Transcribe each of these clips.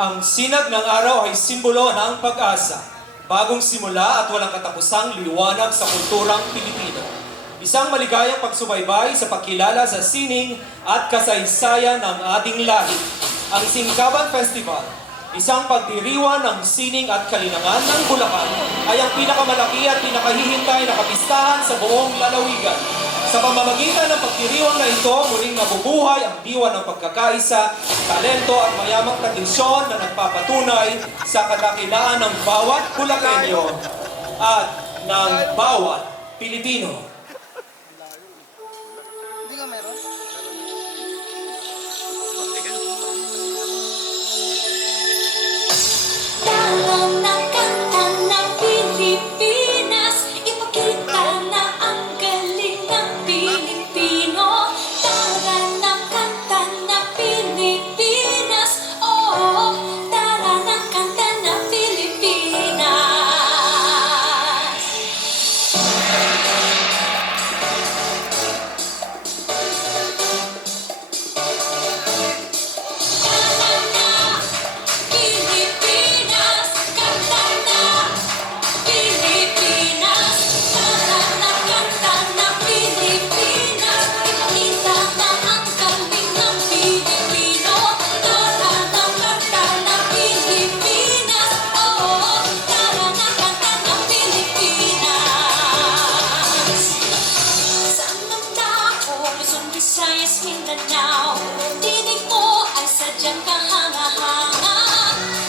Ang sinag ng araw ay simbolo ng pag-asa, bagong simula at walang katapusang liwanag sa kulturang Pilipino. Isang maligayang pagsubaybay sa pagkilala sa sining at kasaysayan ng ating lahi. Ang Singkaban Festival, isang pagdiriwang ng sining at kalinangan ng Bulacan, ay ang pinakamalaki at pinakahihintay na kapistahan sa buong lalawigan. Sa pamamagitan ng pagdiriwang na ito, muling nabubuhay ang diwa ng pagkakaisa, talento at mayamang tradisyon na nagpapatunay sa kadakilaan ng bawat Bulakenyo at ng bawat Pilipino. Hindi nga meron? Talang ng kanta ng Pilipinas, ipakita na ang galing ng Pilipino. Talang ng kanta ng Pilipinas, oh, talang ng kanta ng Pilipinas. Talang na Pilipinas, kanta na Pilipinas, talang na kanta ng Pilipinas, ipakita na ang galing ng Pilipino. Talang na kanta ng Pilipinas, oh, talang na kanta ng Pilipinas. Saan man tao, Luzon, Visayas, Mindanao, tinig mo ay sadyang kahanga-hanga.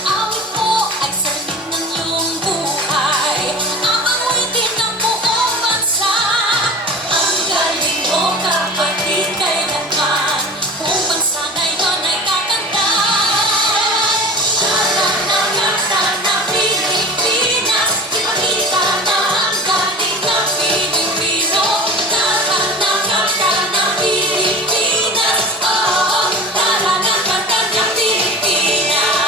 Awit mo ay salamin ng iyong buhay. Aawitin ng buong bansa. Ang galing mo, kapatid, kailanman buong bansa na iyon ay kakanta. Talang na kanta ng Pilipinas, ipakita na ang galing ng Pilipino. Talang na kanta ng Pilipinas, oh, talang na kanta ng Pilipinas.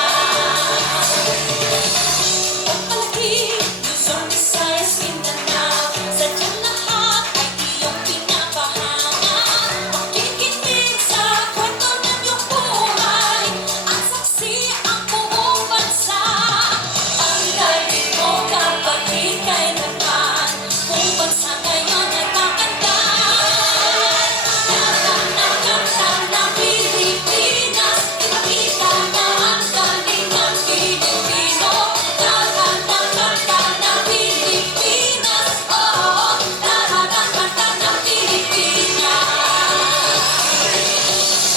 Pagpalaki, Luzon, Visayas, Mindanao, sadyang lahat ay iyong pinapahanga. Makikinig sa kwento ng iyong buhay, ang saksi ang buong bansa. Ang galing mo, kapatid, kailanman buong bansa ngayon ay kakanta. Talang na kanta ng Pilipinas, ipakita na ang galing ng Pilipino. Talang na kanta ng Pilipinas, oh, talang na kanta ng Pilipinas.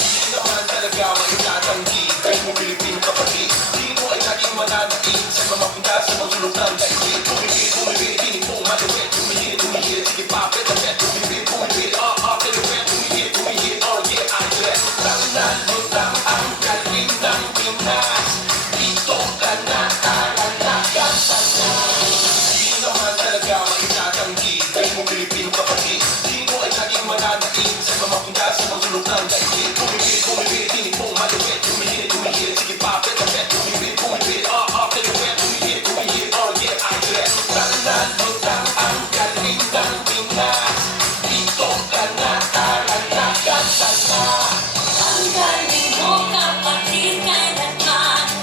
Hindi naman talaga maitatanggi kahit mo Pilipino kapatid. Di mo ay laging mananaig sa mga punta sa mga sulok ng daigdig. Bumibig, tinig mong maluwit. Humihit, sige papit na pet. Bumibig, humihit, oh yeah, I do it. Talan mo lang ang galing ng Pinas. Dito ka na, talanakanta na. Di naman talaga maitatanggi kahit mo Pilipino kapatid. Di mo ay laging mananaig sa mga punta sa mga sulok ng daigdig. Bumibig, tinig mong maluwit. Humihit, sige papit na pet. Bumibig, humihit, oh yeah, I do it. Talan mo lang ang galing ng Pinas. Dito ka na, talanakanta na. Ang galing mo, kapatid, kailanman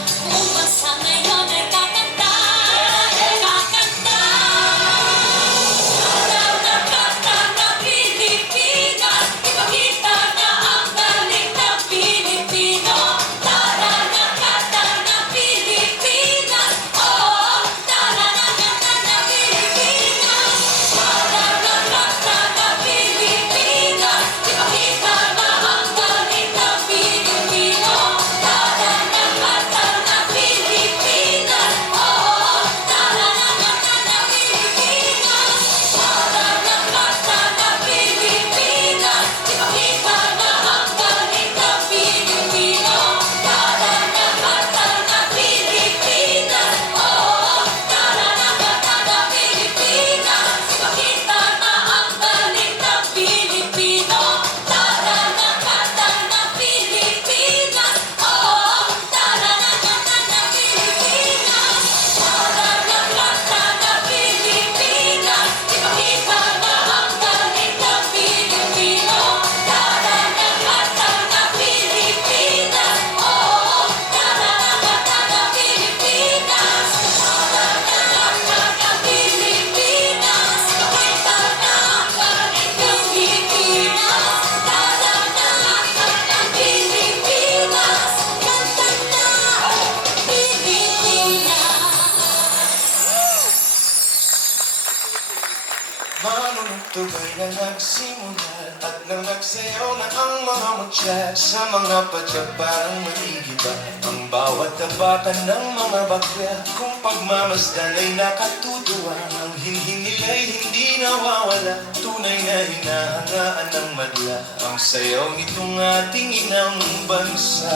Tugay na nagsimula at nang nagsayaw na ang mga mutya sa mga padya parang maigiba ang bawat tabakan ng mga bakya. Kung pagmamasdan ay nakatutuwa, ang hinhin nila'y hindi nawawala. Tunay na hinahangaan ng madla ang sayaw nitong ating inang bansa.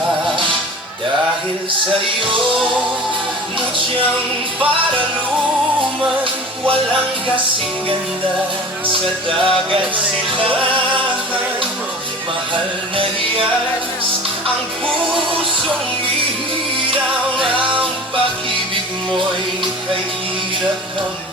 Dahil sa'yo, mutyang paraluman, walang kasing ganda sa dagat silahan. Mahal na hiyas, ang pusong ihiraw, ang pag-ibig mo'y kay hirap ng